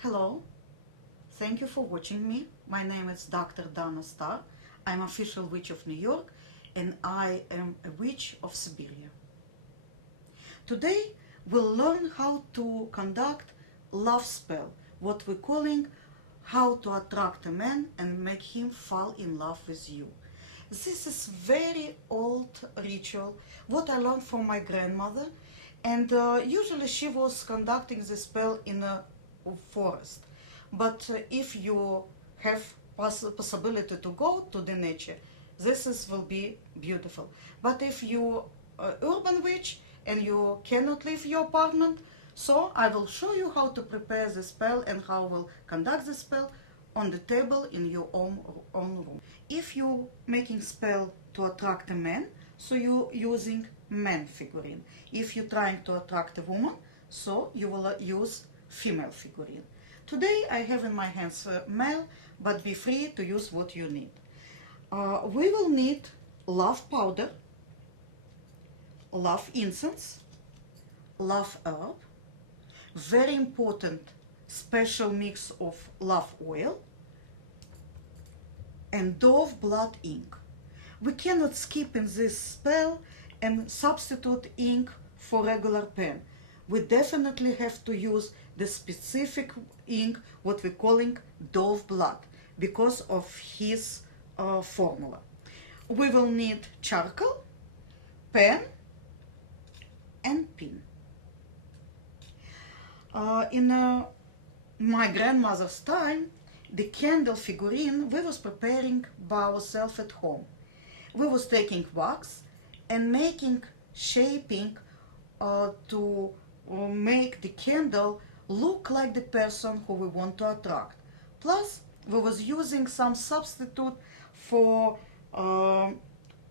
Hello, thank you for watching me. My name is Dr. Donna Star. I'm official witch of New York and I am a witch of Siberia. Today we'll learn how to conduct love spell, what we're calling how to attract a man and make him fall in love with you. This is very old ritual, what I learned from my grandmother, and usually she was conducting the spell in a forest. But if you have possibility to go to the nature, will be beautiful. But if you urban witch and you cannot leave your apartment, so I will show you how to prepare the spell and how we'll conduct the spell on the table in your own room. If you're making spell to attract a man, so you're using man figurine. If you're trying to attract a woman, so you will use female figurine. Today I have in my hands male, but be free to use what you need. We will need love powder, love incense, love herb, very important special mix of love oil, and dove blood ink. We cannot skip in this spell and substitute ink for regular pen. We definitely have to use the specific ink, what we're calling dove blood, because of his formula. We will need charcoal, pen, and pin. In my grandmother's time, the candle figurine we was preparing by ourselves at home. We was taking wax and making shaping to make the candle look like the person who we want to attract. Plus, we was using some substitute for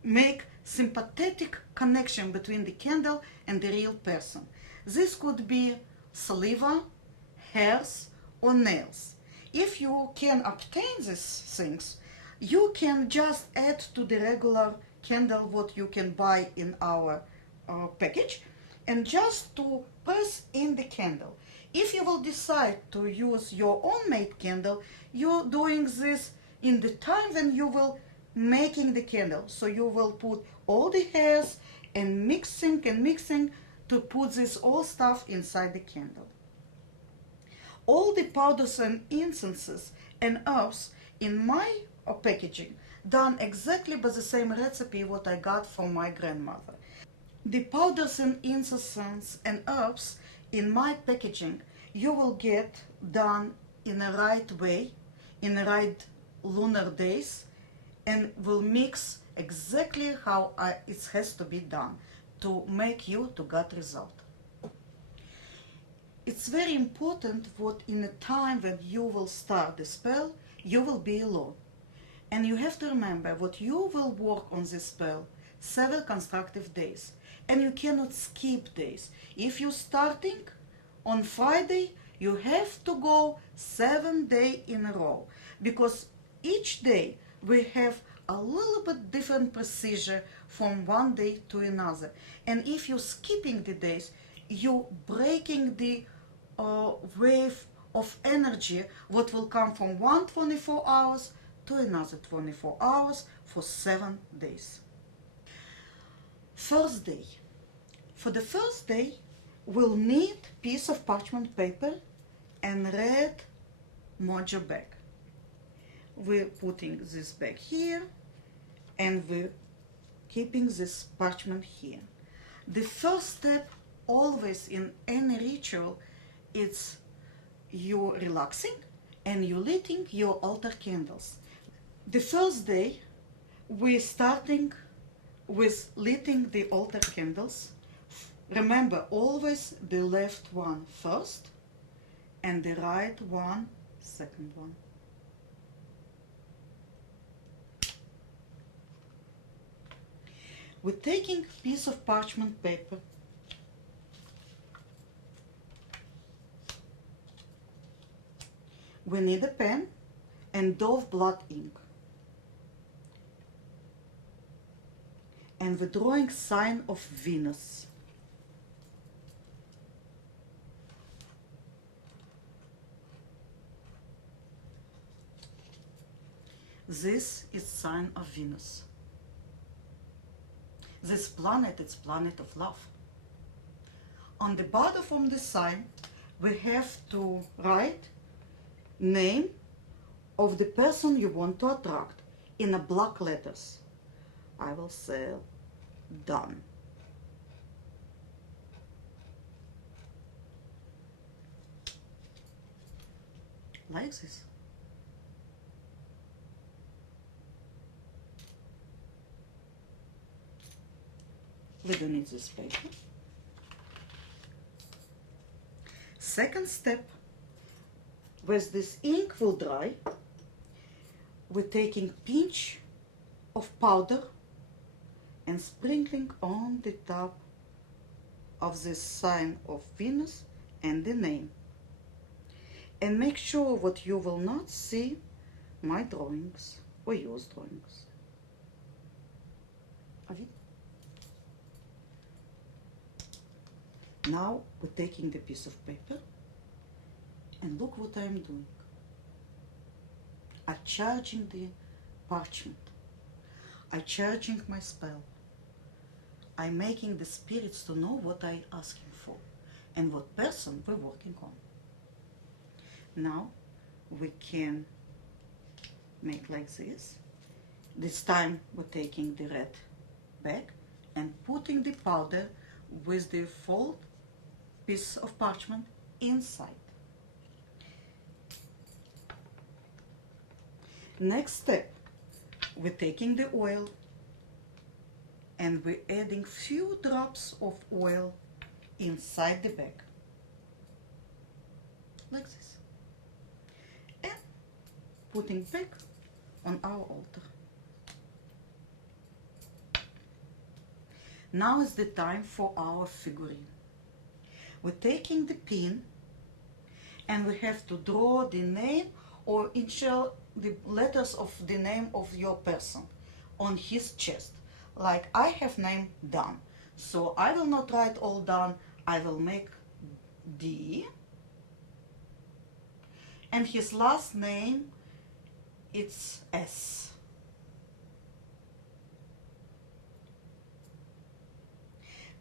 make sympathetic connection between the candle and the real person. This could be saliva, hairs, or nails. If you can obtain these things, you can just add to the regular candle what you can buy in our package, and just to press in the candle. If you will decide to use your own made candle, you're doing this in the time when you will making the candle. So you will put all the hairs and mixing to put this all stuff inside the candle. All the powders and incenses and herbs in my packaging done exactly by the same recipe what I got from my grandmother. The powders and incenses and herbs in my packaging you will get done in the right way, in the right lunar days, and will mix exactly how it has to be done to make you to get result. It's very important what in a time when you will start the spell, you will be alone. And you have to remember what you will work on this spell 7 constructive days. And you cannot skip days. If you're starting on Friday, you have to go 7 days in a row. Because each day we have a little bit different procedure from one day to another. And if you're skipping the days, you're breaking the wave of energy what will come from one 24 hours to another 24 hours for 7 days. First day. For the first day, we'll need piece of parchment paper and red mojo bag. We're putting this bag here and we're keeping this parchment here. The first step always in any ritual, it's you relaxing and you lighting your altar candles. The first day we're starting with lighting the altar candles. Remember, always the left one first and the right one second one. We're taking a piece of parchment paper we need a pen and dove blood ink. And we're drawing sign of Venus. This is sign of Venus. This planet is planet of love. On the bottom of the sign, we have to write name of the person you want to attract in a black letters. I will say done. Like this. We don't need this paper. Second step, with this ink will dry, we're taking pinch of powder and sprinkling on the top of this sign of Venus and the name. And make sure that you will not see my drawings or yours drawings. Now we're taking the piece of paper and look what I'm doing. I'm charging the parchment. I'm charging my spell. I'm making the spirits to know what I'm asking for and what person we're working on. Now we can make like this. This time we're taking the red bag and putting the powder with the fold piece of parchment inside. Next step, we're taking the oil and we're adding few drops of oil inside the bag, like this, and putting back on our altar. Now is the time for our figurine. We're taking the pin and we have to draw the name or initial the letters of the name of your person on his chest. Like I have name Dan, so I will not write all Dan, I will make D, and his last name it's S.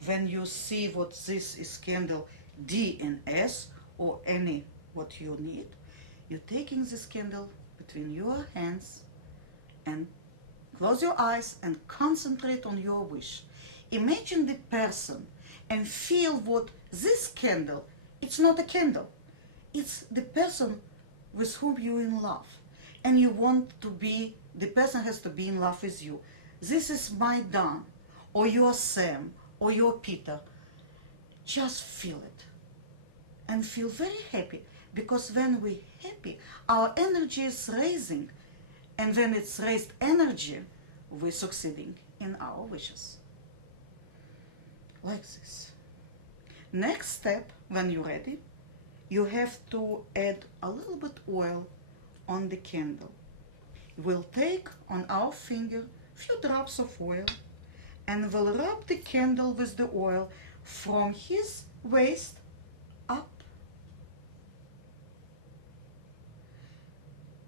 When you see what this is candle D and S or any what you need, you're taking this candle between your hands and close your eyes and concentrate on your wish. Imagine the person and feel what this candle, it's not a candle, it's the person with whom you're in love. And you want to be, the person has to be in love with you. This is my Don, or your Sam, or your Peter. Just feel it and feel very happy, because when we're happy, our energy is raising, and when it's raised energy, we're succeeding in our wishes. Like this. Next step, when you're ready, you have to add a little bit oil on the candle. We'll take on our finger a few drops of oil and we'll rub the candle with the oil from his waist up.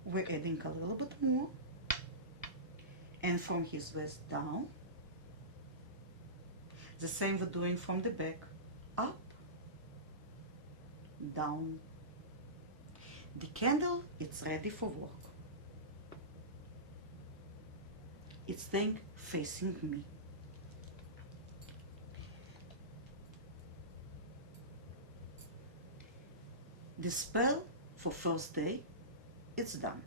We're adding a little bit more, and from his waist down. The same we're doing from the back, up, down. The candle, it's ready for work. It's staying facing me. The spell for first day, it's done.